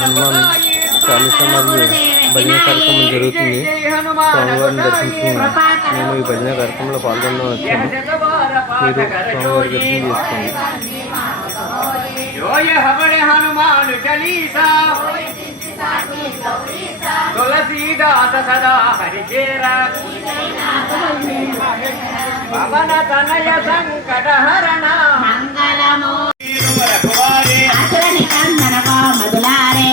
హనుమాన్ చాలీసా మరియు భజన కార్యక్రమం జరుగుతుంది. స్వామివారిని దర్శించుకున్నాను. నేను ఈ భజన కార్యక్రమంలో పాల్గొనడం వచ్చాను. మీరు స్వామివారి దర్శనం చేసుకోండి. హనుమాన్ చాలీసా తులసీదాస సదా హరిచేరా పవన తనయ సంకటహరణ మంగళమో రఘువారే అసురని కందన మధులారే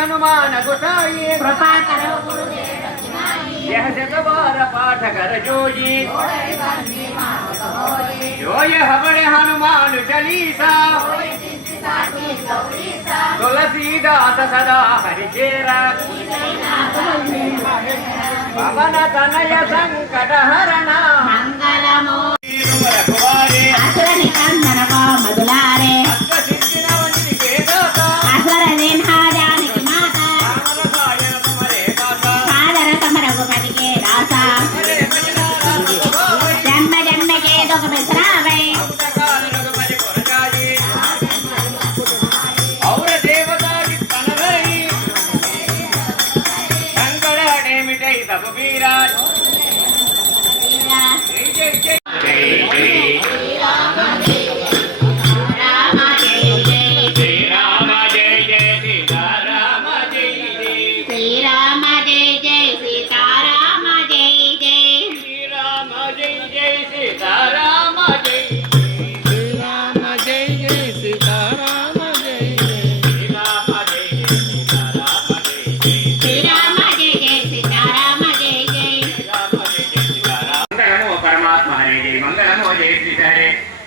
हनुमान गोसाई कृपा करो यह शतवार पाठ कर जोजी जो यह बड़े हनुमान चालीसा तुलसीदास सदा हरिचेरा पवन तनय संकट हरण मंगलमो रघुवारे असुरनि कंदन मधुलारे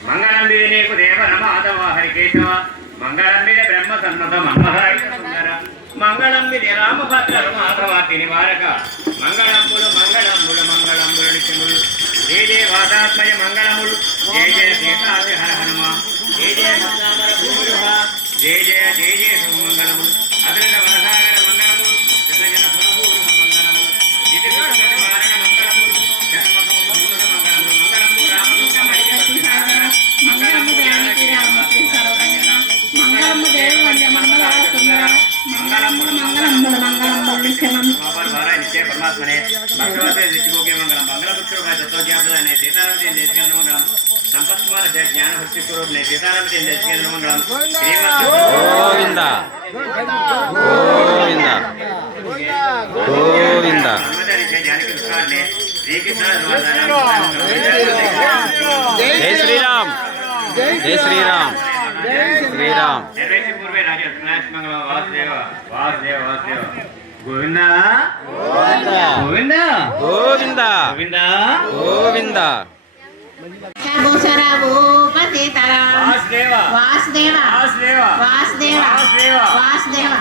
मंगलम विदे देव नमाधव हरिकेशव मंगलम विदे ब्रह्म सन्मत मनोहर सुंदर मंगलम विदे रामभद्र माधवाति निवारक मंगलमुल मंगलमुल मंगलमुल नित्यमुल जय जय वादात्मय मंगलमुल जय जय सीतावि हर हनुमा जय जय मंगलमर भूरुह जय जय जय जय सुमंगलमुल अद्रित वनसागर मंगलमुल जन सुमभूरुह मंगलमुल नित्य सुख निवारण मंगलमुल जन्मकं भूरुह मंगलमुल मंगलमुल रामदूत मणिकर्ति सागर मंगलमुल जानकी राम सर्वज्ञ मंगलमुल देववन्य मंगलाय सुंदर मंगलमुल मंगलमुल मंगलमुल नित्यमं बाबर भारा नित्य परमात्मने भगवते नित्योगे मंगलम मंगलमुख्य का तत्वज्ञान ने सीताराम जी देशके मंगलम संपत कुमार जय ज्ञान भक्ति स्वरूप ने सीताराम जी देशके मंगलम गोविंदा गोविंदा गोविंदा जय श्री राम जय श्री राम जय श्री राम पूर्वे राजा मंगल वासुदेव वासुदेव वासुदेव गोविंदा गोविंदा गोविंदा गोविंदा गोविंदा वासुदेव वासुदेव वासुदेव वासुदेव वासुदेव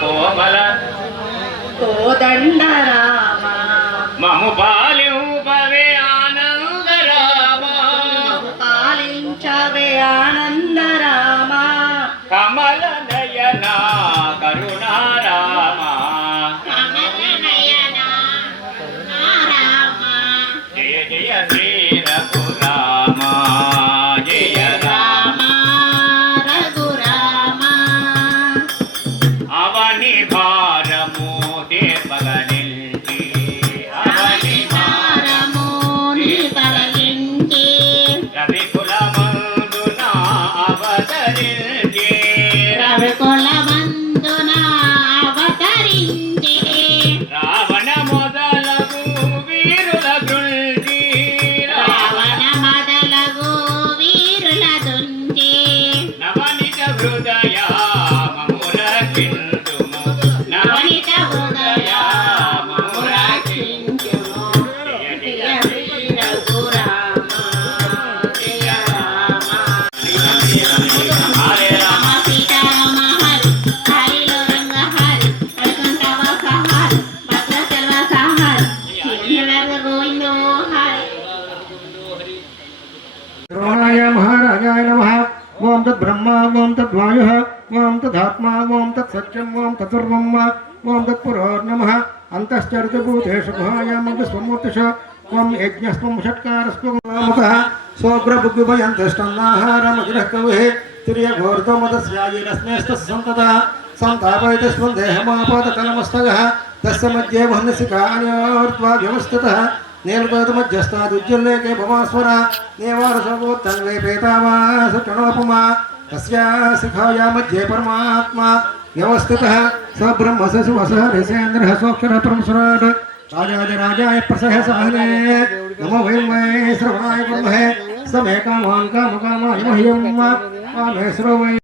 कोमल कोदंड राम ममु पालिंचवे आनंद राम पालिंचवे आनंद राम कमल नयना करुणा राम कमल नयना राम जय जय श्री रघुराम जय राम रघुराम అవని భారము దేపగలించి అవని భారము దేపగలించి రవికులమందున అవతరించి రవికులమందున అవతరించి రావణ మొదలగు వీరుల దృంచి రావణ మొదలగు వీరుల దృంచి నవనిత హృదయ మముల ఓం తదాత్మా ఓం తత్సత్యం ఓం తత్సర్వం ఓం తత్పురోర్నమః అంతశ్చరితభూతేషు గుహాయామం విశ్వమూర్తిషు ఓం యజ్ఞస్వం షట్కారస్వం ముఖః సోగ్రభుగ్విభయంతిష్టన్నాహారమజినః కవిః తిర్యఘోర్తమదస్యాయిరస్మేస్తస్య సంతతः సంతాపయతిస్వం దేహమాపాతకలమస్తగः తస్య మధ్యే వహ్నిసికాన్యోర్ధ్వా వ్యవస్థితः నీలపేతమధ్యస్థాదుజ్జల్లేకే భవాస్వర నేవారసగోత్తన్వే పేతావాస చణోపమా తస్యా శిఖాయా మధ్యే పరమాత్మా వ్యవస్థితः స బ్రహ్మ స శివస రిసేంద్రः సోక్షర పరమసురాట్ రాజాదిరాజాయ ప్రసహసాహనే నమో వయం వై శ్రవణాయ బ్రహ్మహే సమే కామాన్ కామకామాయ మహ్యం కామేశ్వర వై